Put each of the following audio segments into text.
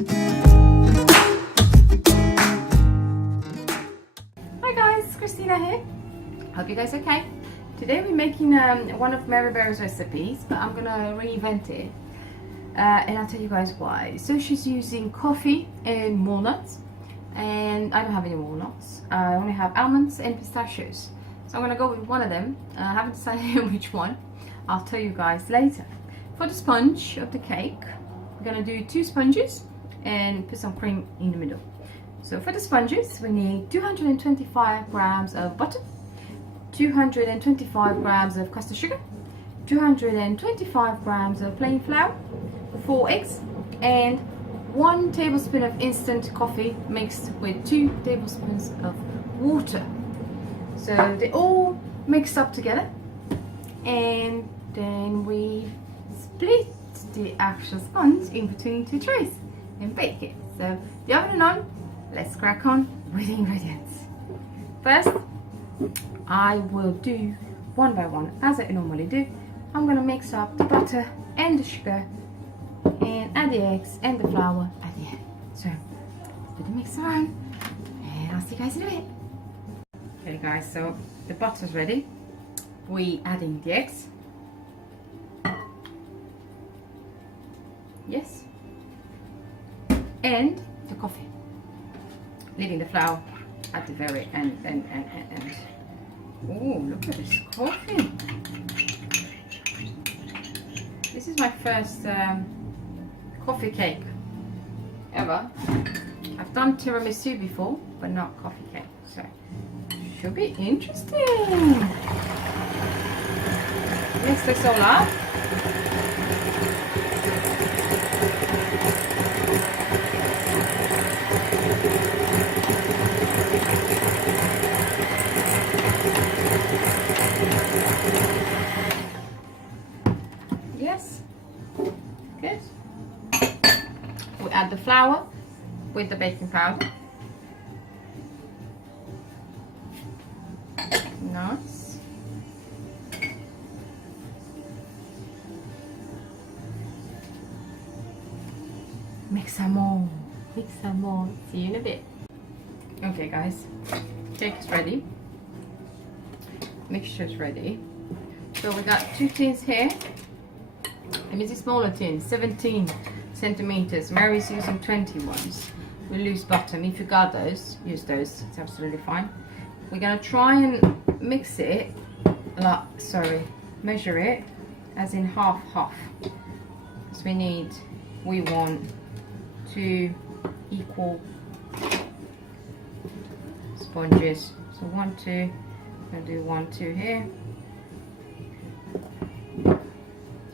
Hi guys, Cristina here. Hope you guys are okay. Today we're making one of Mary Berry's recipes, but I'm gonna reinvent it. And I'll tell you guys why. So she's using coffee and walnuts, and I don't have any walnuts. I only have almonds and pistachios. So I'm gonna go with one of them. I haven't decided which one. I'll tell you guys later. For the sponge of the cake, we're gonna do 2 sponges and put some cream in the middle. So for the sponges, we need 225 grams of butter, 225 grams of custard sugar, 225 grams of plain flour, 4 eggs, and 1 tablespoon of instant coffee mixed with 2 tablespoons of water. So they all mix up together, and then we split the actual sponge in between 2 trays and bake it. So the oven is on. Let's crack on with the ingredients. First, I will do one by one as I normally do. I'm gonna mix up the butter and the sugar and add the eggs and the flour at the end. So put the mixer on and I'll see you guys in a bit. Okay guys, so the butter's ready. We add in the eggs. Yes. And the coffee. Leaving the flour at the very end. Oh, look at this coffee. This is my first coffee cake ever. I've done tiramisu before, but not coffee cake. So, should be interesting. Mix this all up. Yes, good. We add the flour with the baking powder. Nice. Mix some more. Mix some more. See you in a bit. Okay, guys, cake is ready. Mixture is ready. So we got 2 tins here. And it's a smaller tin, 17 centimeters. Mary's using 20 ones. We lose bottom. If you got those, use those. It's absolutely fine. We're gonna try and mix it, measure it as in half. So we want 2 equal sponges. So 1, 2. I'm gonna do 1, 2 here.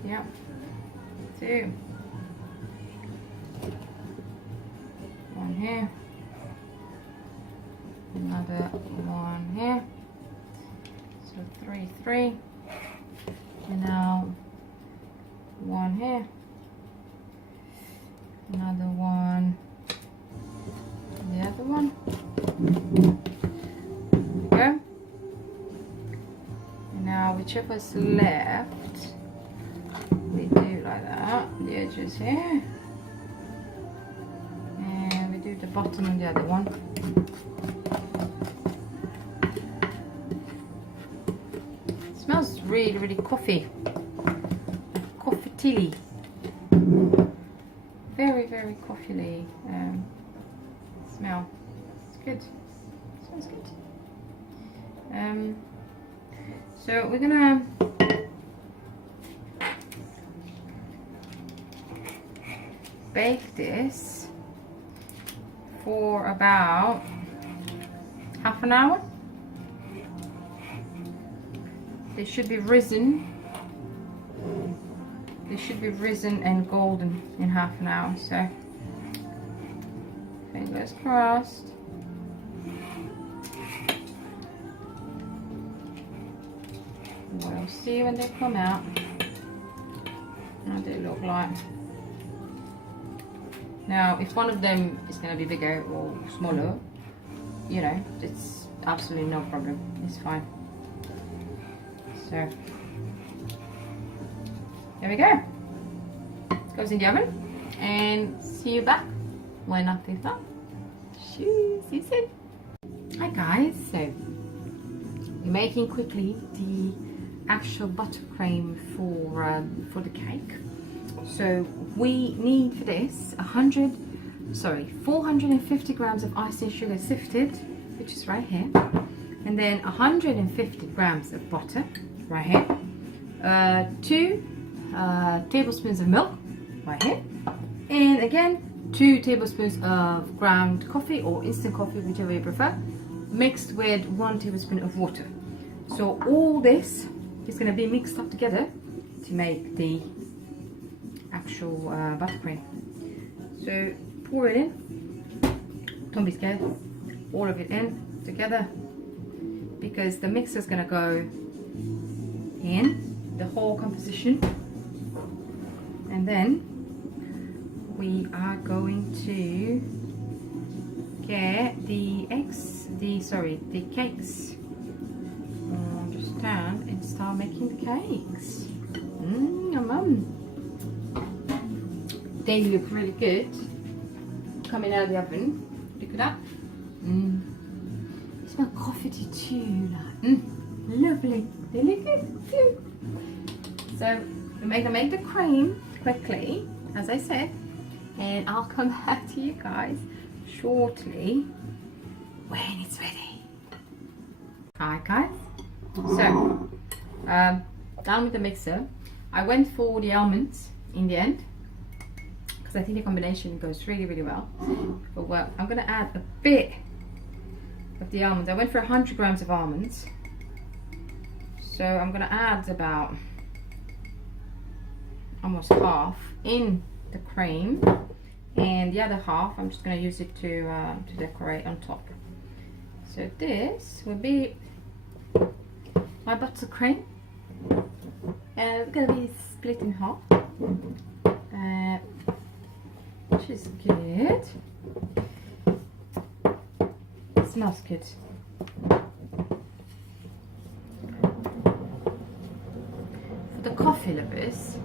Yep. 2. 1 here. Another 1 here. So 3, 3. And now 1 here. Another 1. The other one. Okay. And now whichever's left, we do like that, the edges here, and we do the bottom and the other one. It smells really, really coffee tea. Very, very coffee smell. It's good. Smells good. So we're gonna bake this for about half an hour. They should be risen. They should be risen and golden in half an hour. So fingers crossed. We'll see when they come out. What they look like. Now, if one of them is going to be bigger or smaller, you know, it's absolutely no problem. It's fine. So, here we go. It goes in the oven, and see you back when nothing's up. See you soon. Hi guys, so we're making quickly the actual buttercream for the cake. So we need for this 450 grams of icing sugar sifted, which is right here, and then 150 grams of butter right here, 2 tablespoons of milk right here, and again 2 tablespoons of ground coffee or instant coffee, whichever you prefer, mixed with 1 tablespoon of water. So all this is going to be mixed up together to make the actual buttercream. So pour it in, don't be scared, all of it in together, because the mix is going to go in the whole composition, and then we are going to get the cakes. Just stand and start making the cakes. They look really good coming out of the oven. Look at that. They smell coffee too. Lovely. They look good too. So we're going to make the cream quickly, as I said, and I'll come back to you guys shortly when it's ready. Alright guys, so done with the mixer. I went for the almonds in the end because I think the combination goes really well. But well, I'm going to add a bit of the almonds. I went for 100 grams of almonds, so I'm going to add about almost half in the cream, and the other half I'm just going to use it to decorate on top. So this will be my buttercream, and it's going to be split in half, which is good. It smells good. For the coffee lovers,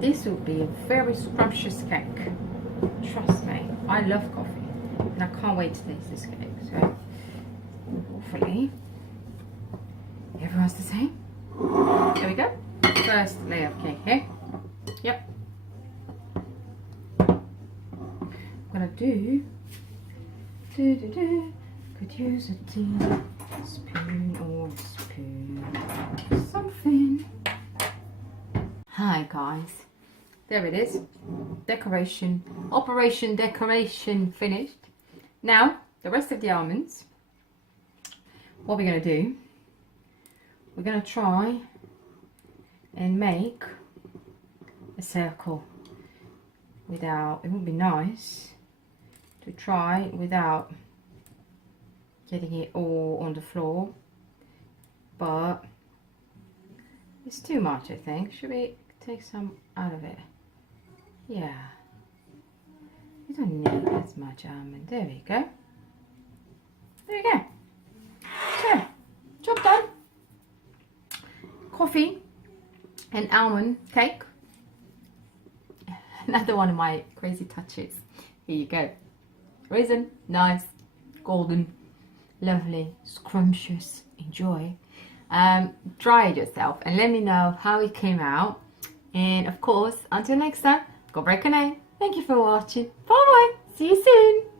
this will be a very scrumptious cake. Trust me, I love coffee and I can't wait to taste this cake. So hopefully everyone's the same. There we go. First layer of cake here. Yep. I'm gonna do could use a teaspoon or spoon, something. Hi guys, there it is. Decoration, Operation Decoration finished. Now the rest of the almonds, what we're gonna do, we're gonna try and make a circle without, it would be nice to try without getting it all on the floor, but it's too much, I think. Should we take some out of it? Yeah, you don't need as much almond. There we go. There we go. So, job done. Coffee and almond cake. Another one of my crazy touches. Here you go. Raisin, nice, golden, lovely, scrumptious. Enjoy. Try it yourself and let me know how it came out. And of course, until next time, go break an egg. Thank you for watching. Bye. See you soon.